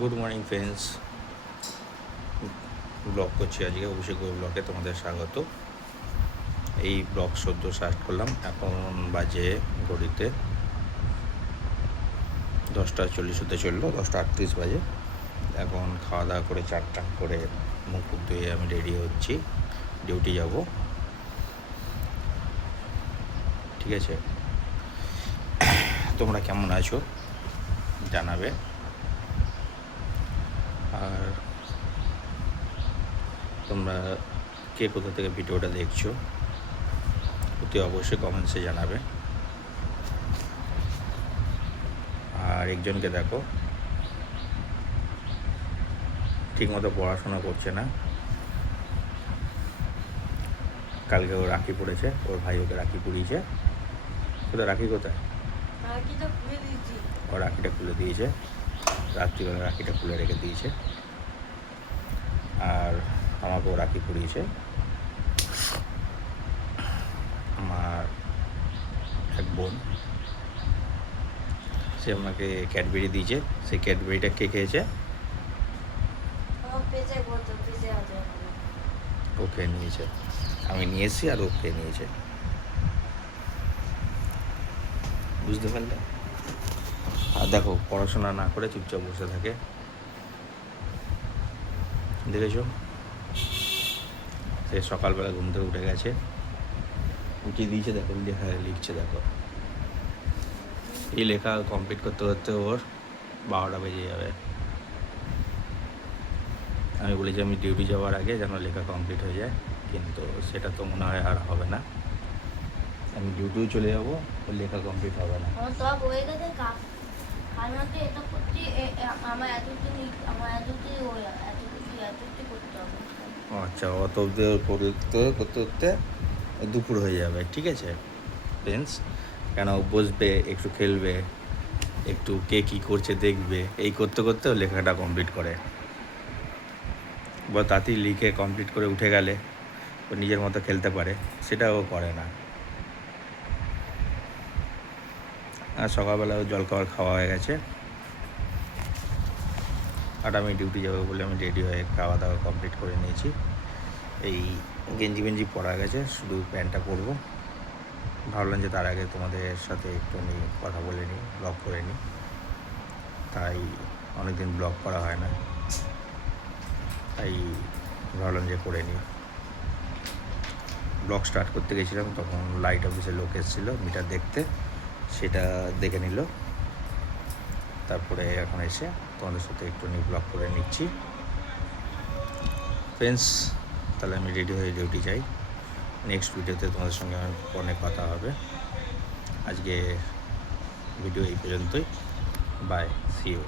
Good morning friends, blog করছি আজকে অভিষেক ব্লগে তোমাদের স্বাগত। এই ব্লগ সদ্য স্টার্ট করলাম, এখন বাজে ঘড়িতে 10:40 হতে চললো, 10:38 বাজে। এখন খাওয়া দাওয়া করে চারটা করে মুখ ধুয়ে আমি রেডি হচ্ছি, ডিউটি যাব। ঠিক আছে, তোমরা কেমন আছো জানাবে, আর তোমরা কে কোথা থেকে ভিডিওটা দেখছো অতি অবশ্যই কমেন্টসে জানাবে। আর একজনকে দেখো ঠিকমতো পড়াশোনা করছে না, কালকে ও রাখি পড়েছে, ওর ভাই ওকে রাখি পরিয়েছে। কোথায় রাখি, কোথায়? ও রাখিটা খুলে দিয়েছে, রাত্রিবেলা রাখিটা খুলে রেখে দিয়েছে। আর আমাকেও রাখি পরিয়েছে। আমার এক বোন, সে আমাকে ক্যাডবেরি দিয়েছে। সেই ক্যাডবেরিটা কে খেয়েছে? ও খেয়ে নিয়েছে, আমি নিয়ে এসেছি আর ও খেয়ে নিয়েছে। বুঝতে পারলে? আর দেখো, পড়াশোনা না করে চুপচাপ বসে থাকে, দেখেছো? সে সকালবেলা ঘুম থেকে উঠে গেছে, উঠিয়ে দিয়েছে, দেখো লেখা লিখছে। দেখো, এই লেখা কমপ্লিট করতে করতে ওর 12টা বেজে যাবে। আমি বলেছি আমি ডিউটি যাওয়ার আগে যেন লেখা কমপ্লিট হয়ে যায়, কিন্তু সেটা তো মনে হয় আর হবে না। আমি ডিউটিও চলে যাবো, ওর লেখা কমপ্লিট হবে না। আচ্ছা, অত অব্দি করতে করতে করতে দুপুর হয়ে যাবে। ঠিক আছে ফ্রেন্ডস, কেন বসবে, একটু খেলবে, একটু কে কী করছে দেখবে, এই করতে করতে ও লেখাটা কমপ্লিট করে। বা তাতেই লিখে কমপ্লিট করে উঠে গেলে ও নিজের মতো খেলতে পারে, সেটা ও করে না। আর সকালবেলা জলখাবার খাওয়া হয়ে গেছে, আর আমি ডিউটি যাবো বলে আমি রেডি হয়ে খাওয়া দাওয়া কমপ্লিট করে নিয়েছি। এই গেঞ্জি পরা গেছে, শুধু প্যান্টটা পরবো। ভাবলাম যে তার আগে তোমাদের সাথে একটু আমি কথা বলে নিই, ব্লগ করে নিই। তাই অনেকদিন ব্লগ করা হয় না, তাই ভাবলাম যে করে নিই। ব্লগ স্টার্ট করতে গেছিলাম, তখন লাইট অফিসের লোক এসেছিলো মিটার দেখতে, সেটা দেখে নিল। তারপরে এখন এসে তোমাদের সাথে একটু নিয়ে ব্লগ করে নিচ্ছি ফ্রেন্ডস। তাহলে আমি রেডি হয়ে ডিউটি যাই। নেক্সট ভিডিওতে তোমাদের সঙ্গে আমার ফোনে কথা হবে। আজকে ভিডিও এই পর্যন্তই, বাই, সি ইউ।